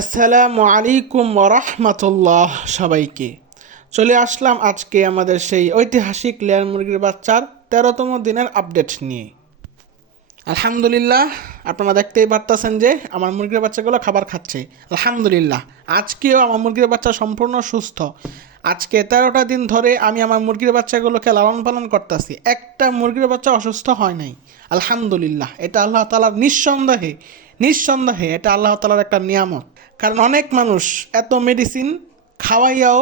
আসসালামু আলাইকুম ওরহমতুল্লাহ। সবাইকে চলে আসলাম আজকে আমাদের সেই ঐতিহাসিক লেয়ার মুরগির বাচ্চার 13তম দিনের আপডেট নিয়ে। আলহামদুলিল্লাহ, আপনারা দেখতেই পারতেছেন যে আমার মুরগির বাচ্চাগুলো খাবার খাচ্ছে। আলহামদুলিল্লাহ, আজকেও আমার মুরগির বাচ্চা সম্পূর্ণ সুস্থ। আজকে 13টা দিন ধরে আমি আমার মুরগির বাচ্চাগুলোকে লালন পালন করতেছি, একটা মুরগির বাচ্চা অসুস্থ হয় নাই। আলহামদুলিল্লাহ, এটা আল্লাহ তাআলার নিঃসন্দেহে নিঃসন্দেহে এটা আল্লাহ তাআলার একটা নিয়ামত। কারণ অনেক মানুষ এত মেডিসিন খাওয়াইয়াও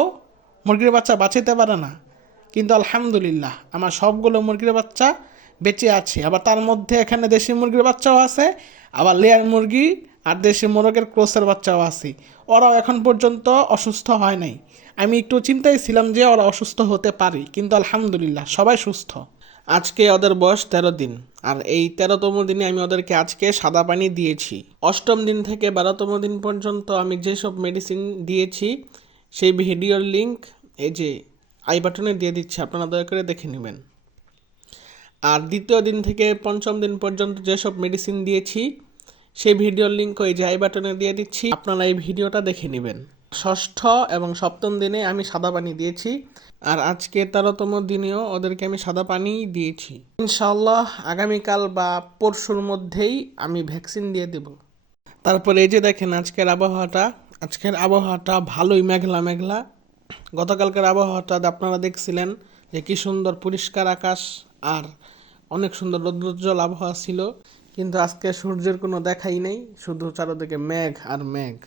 মুরগির বাচ্চা বাঁচাতে পারে না, কিন্তু আলহামদুলিল্লাহ আমার সবগুলো মুরগির বাচ্চা বেঁচে আছে। আবার তার মধ্যে এখানে দেশি মুরগির বাচ্চাও আছে, আবার লেয়ার মুরগি আর দেশি মোরগের ক্রসের বাচ্চাও আছে। ওরাও এখন পর্যন্ত অসুস্থ হয় নাই। আমি একটু চিন্তায় ছিলাম যে ওরা অসুস্থ হতে পারে, কিন্তু আলহামদুলিল্লাহ সবাই সুস্থ। আজকে ওদের বয়স 13 দিন, আর এই 13তম দিনে আমি ওদেরকে আজকে সাদা পানি দিয়েছি। 8ম দিন থেকে 12তম দিন পর্যন্ত আমি যেসব মেডিসিন দিয়েছি সেই ভিডিওর লিঙ্ক এই যে আই বাটনে দিয়ে দিচ্ছি, আপনারা দয়া করে দেখে নেবেন। আর দ্বিতীয় দিন থেকে 5ম দিন পর্যন্ত যেসব মেডিসিন দিয়েছি সেই ভিডিওর লিঙ্ক ওই যে আই বাটনে দিয়ে দিচ্ছি, আপনারা এই ভিডিওটা দেখে নেবেন। 6ষ্ঠ এবং 7ম দিনে আমি সাদা পানি দিয়েছি, আর আজকে 13তম দিনেও ওদেরকে আমি সাদা পানি দিয়েছি। ইনশাআল্লাহ আগামীকাল বা পরশুর মধ্যেই আমি ভ্যাকসিন দিয়ে দেব। তারপরে এই যে দেখেন আজকের আবহাওয়াটা ভালোই মেঘলা মেঘলা। গতকালকের আবহাওয়াটা আপনারা দেখছিলেন যে কি সুন্দর পরিষ্কার আকাশ আর অনেক সুন্দর রৌদ্রোজ্জ্বল আবহাওয়া ছিল, কিন্তু আজকে সূর্যের কোনো দেখাই নেই, শুধু চারদিকে মেঘ আর মেঘ।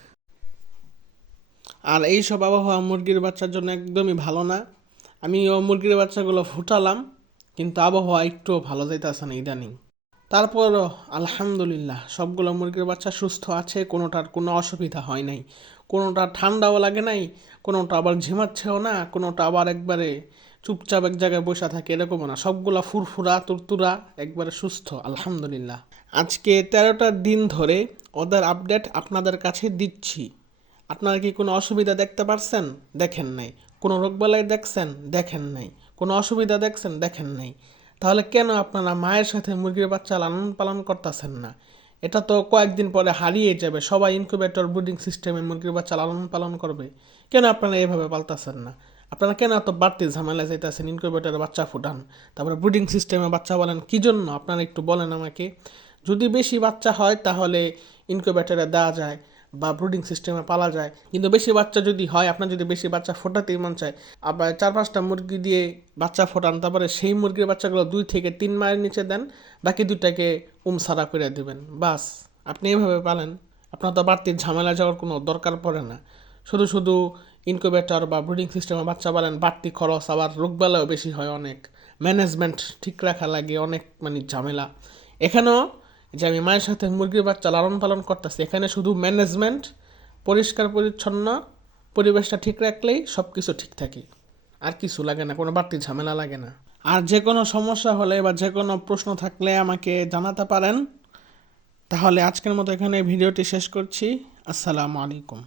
আর এই সব আবহাওয়া মুরগির বাচ্চার জন্য একদমই ভালো না। আমি মুরগির বাচ্চাগুলো ফুটালাম, কিন্তু আবহাওয়া একটুও ভালো যাইতেছে না ইদানিং। তারপরও আলহামদুলিল্লাহ সবগুলো মুরগির বাচ্চা সুস্থ আছে, কোনোটার কোনো অসুবিধা হয় নাই। কোনোটা ঠান্ডাও লাগে নাই, কোনোটা আবার ঝিমাচ্ছেও না, কোনোটা আবার একবারে চুপচাপ এক জায়গায় বসে থাকে এরকমও না। সবগুলা ফুরফুরা তুরতুরা একবারে সুস্থ আলহামদুলিল্লাহ। আজকে 13টা দিন ধরে ওদের আপডেট আপনাদের কাছে দিচ্ছি। আপনারা কি কোনো অসুবিধা দেখতে পারছেন? দেখেন নাই। কোনো রোগবালাই দেখছেন? দেখেন নাই। কোনো অসুবিধা দেখছেন? দেখেন নাই। তাহলে কেন আপনারা মায়ের সাথে মুরগির বাচ্চা লালন পালন করতেছেন না? এটা তো কয়েকদিন পরে হারিয়ে যাবে, সবাই ইনকিউবেটর ব্রিডিং সিস্টেমে মুরগির বাচ্চা লালন পালন করবে। কেন আপনারা এভাবে পালতেছেন না? আপনারা কেন এত বাড়তি ঝামেলা যাইতেছেন? ইনকিউবেটরে বাচ্চা ফুটান, তারপরে ব্রিডিং সিস্টেমে বাচ্চা বলেন, কী জন্য? আপনারা একটু বলেন আমাকে। যদি বেশি বাচ্চা হয় তাহলে ইনকিউবেটরে দেওয়া যায় বা ব্রুডিং সিস্টেমে পালা যায়, কিন্তু বেশি বাচ্চা যদি হয়, আপনার যদি বেশি বাচ্চা ফোটাতেই মন চায়, আবার 4-5টা মুরগি দিয়ে বাচ্চা ফোটান, তারপরে সেই মুরগির বাচ্চাগুলো 2 থেকে 3 মায়ের নিচে দেন, বাকি 2টাকে উমসারা করে দিবেন, বাস। আপনি এইভাবে পালেন, আপনার তো বাড়তি ঝামেলা যাওয়ার কোনো দরকার পড়ে না। শুধু শুধু ইনকিউবেটর বা ব্রিডিং সিস্টেমে বাচ্চা পালেন, বাড়তি খরচ, আবার রোগবালাও বেশি হয় অনেক, ম্যানেজমেন্ট ঠিক রাখা লাগে, অনেক মানে ঝামেলা। এখানেও যে আমি মায়ের সাথে মুরগির বাচ্চা লালন পালন করতেছি, এখানে শুধু ম্যানেজমেন্ট, পরিষ্কার পরিচ্ছন্ন পরিবেশটা ঠিক রাখলেই সব কিছু ঠিক থাকে, আর কিছু লাগে না, কোনো বাড়তি ঝামেলা লাগে না। আর যে কোনো সমস্যা হলে বা যে কোনো প্রশ্ন থাকলে আমাকে জানাতে পারেন। তাহলে আজকের মতো এখানে ভিডিওটি শেষ করছি। আসসালামু আলাইকুম।